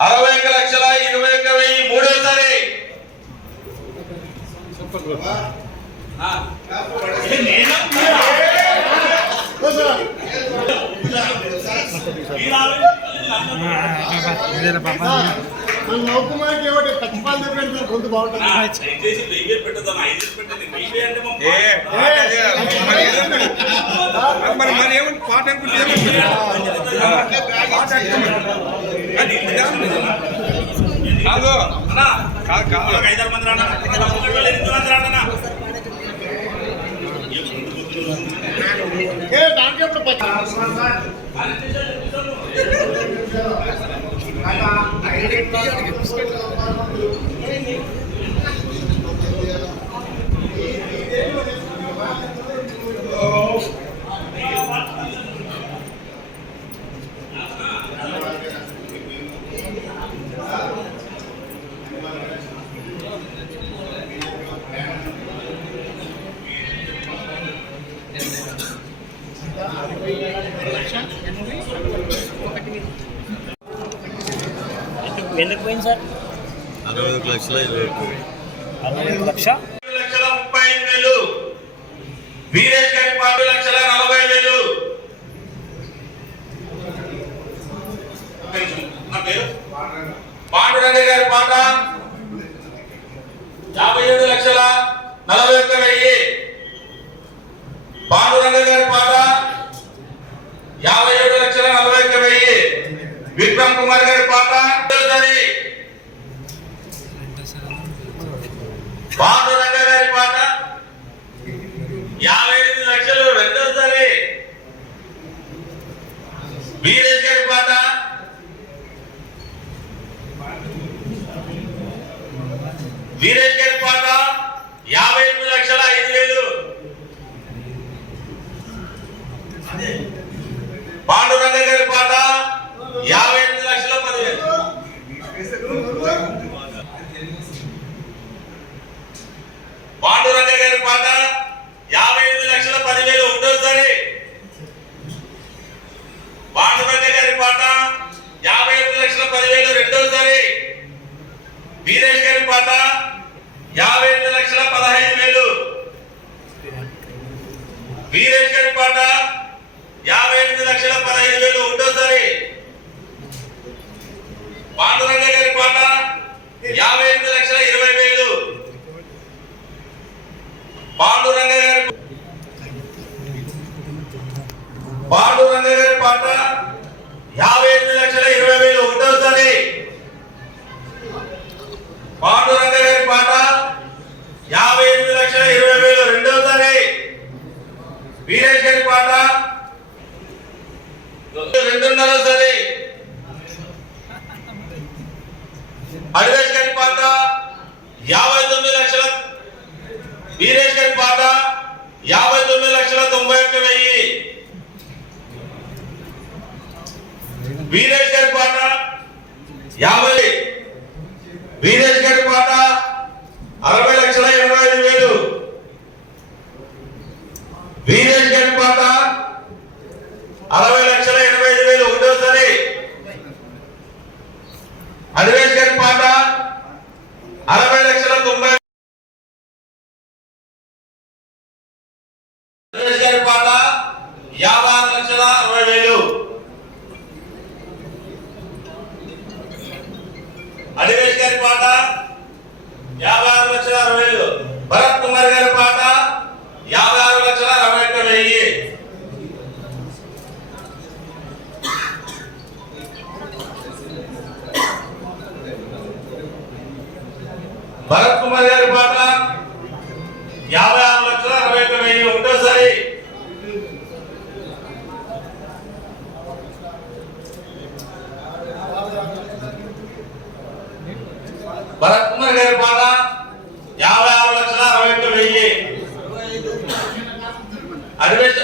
అరవై ఒక లక్షల ఇరవై ఒక వెయ్యి మూడోసారి మరి పాట అనుకుంటే కాదు? కాదు అన్నా, కాదు ఐదారు మంది రానా? ఎనిమిది మంది రానా? ఇప్పుడు ఎందుకు పోయింది సార్? అరవై ఒక లక్షల ఇరవై ఒక్క వెయ్యి. అరవై ఒక లక్ష? లక్షల ముప్పై ఐదు వేలు. వీరేష్ గారి పాటు లక్షల నలభై వేలు. నా పేరు? పాండురంగ గారి పాట. యాభై ఏడు లక్షల నలభై ఒక్క వెయ్యి. పాండురంగ గారి పాట. యాభై ఏడు లక్షల నలభై ఒక్క వెయ్యి. విక్రమ్ కుమార్ గారి పాట రెండోసారి పాండురంగ గారి పాట యాభై ఎనిమిది లక్షలు రెండోసారి వీరేష్ గారి పాట. వీరేష్ గారి పాట యాభై ఎనిమిది లక్షల ఐదు వేలు పాండురంగ గారి పాట యాభై ఎనిమిది లక్షల పదివేలు పాండురంగ గారి పాట యాభై ఎనిమిది లక్షల పదివేలు ఒకటోసారి తర్వాత పాట యాభై ఎనిమిది లక్షల పదివేలు రెండోసారి వీరేష్ గారి పాట యాభై ఎనిమిది లక్షల పదహైదు వేలు. వీరేష్ గారి పాట యాభై ఎనిమిది లక్షల పదహైదు వేలు ఒకటోసారి పాండురంగ గారి పాట యాభై ఎనిమిది లక్షల ఇరవై వేలు పాండురంగ గారి పాండురంగ గారి పాట యాభై ఎనిమిది లక్షల ఇరవై వేలు ఒకటోసారి పాండురంగ గారి పాట యాభై ఎనిమిది లక్షల ఇరవై వేలు రెండోసారి వీరేష్ గారి పాట. రెండున్నరసారి అడివేష్ గారి పాట. యాభై తొమ్మిది లక్షల వీరేష్ గారి పాట. యాభై తొమ్మిది లక్షల తొంభై ఒక్క వెయ్యి. వీరేష్ గారి పాట. యాభై. వీరేష్ గారి పాట. అరవై లక్షల ఎనభై ఐదు వేలు వీరేష్ గారి పాట అరవై లక్షల ఎనభై ఐదు వేలు ఒకటోసారి అడివేష్ గారి పాట అరవై లక్షల తొంభై సురేష్ గారి పాట యాభై ఆరు లక్షల అరవై వేలు అడివేష్ గారి పాట భరత్ గారి పాట యాభై ఆరు లక్షల అరవై ఒక్క వెయ్యి. అరవేష్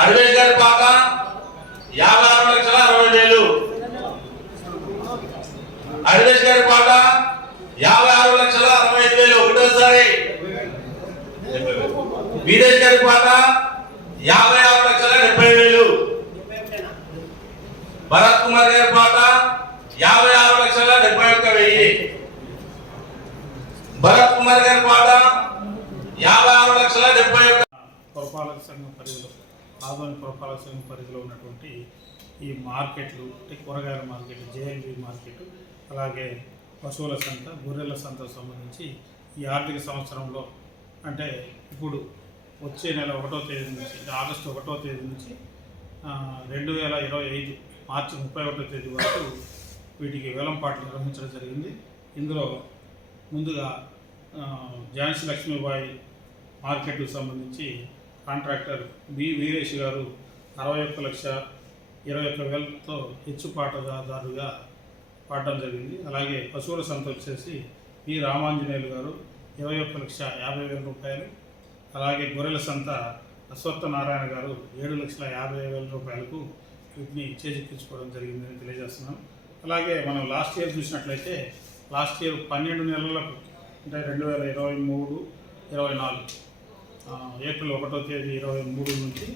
అరవేష్ గారి పాట యాభై ఆరు లక్షల అరవై వేలు. అరవేష్ గారి పాట యాభై ఆరు లక్షల అరవై ఐదు వేలు. ఒకటోసారి. వీరేష్ గారి పాట యాభై ఆరు లక్షల డెబ్బై వేలు. భరత్ కుమార్ గారి పాట యాభై ఆరు లక్షల డెబ్బై ఒక్క వెయ్యి భరత్ కుమార్ గారి పాట యాభై ఆరు లక్షల డెబ్బై ఒక్క పురపాలక సంఘం పరిధిలో ఆధునిక పురపాలక సంఘం పరిధిలో ఉన్నటువంటి ఈ మార్కెట్లు అంటే కూరగాయల మార్కెట్ జేఎల్బి మార్కెట్ అలాగే పశువుల సంత గొర్రెల సంతకు సంబంధించి ఈ ఆర్థిక సంవత్సరంలో అంటే ఇప్పుడు వచ్చే నెల ఒకటో తేదీ నుంచి ఆగస్టు ఒకటో తేదీ నుంచి రెండు వేల ఇరవై ఐదు మార్చి ముప్పై ఒకటో తేదీ వరకు వీటికి వేలంపాట్లు నిర్వహించడం జరిగింది. ఇందులో ముందుగా ఝాన్సీ లక్ష్మీబాయి మార్కెట్కు సంబంధించి కాంట్రాక్టర్ బి వీరేష్ గారు అరవై ఒక్క లక్ష ఇరవై ఒక్క వేలతో హెచ్చు పాటదారుగా పాడడం జరిగింది. అలాగే పశువుల సంత వచ్చేసి బి రామాంజనేయులు గారు ఇరవై ఒక్క లక్ష యాభై వేల రూపాయలు అలాగే గొర్రెల సంత అశ్వత్థ నారాయణ గారు ఏడు లక్షల యాభై వేల రూపాయలకు వీటిని చేజిక్కించుకోవడం జరిగిందని తెలియజేస్తున్నాం. అలాగే మనం లాస్ట్ ఇయర్ చూసినట్లయితే లాస్ట్ ఇయర్ పన్నెండు నెలలకు అంటే రెండు వేల ఇరవై మూడు ఇరవై నాలుగు. ఏప్రిల్ ఒకటో తేదీ ఇరవై మూడు నుంచి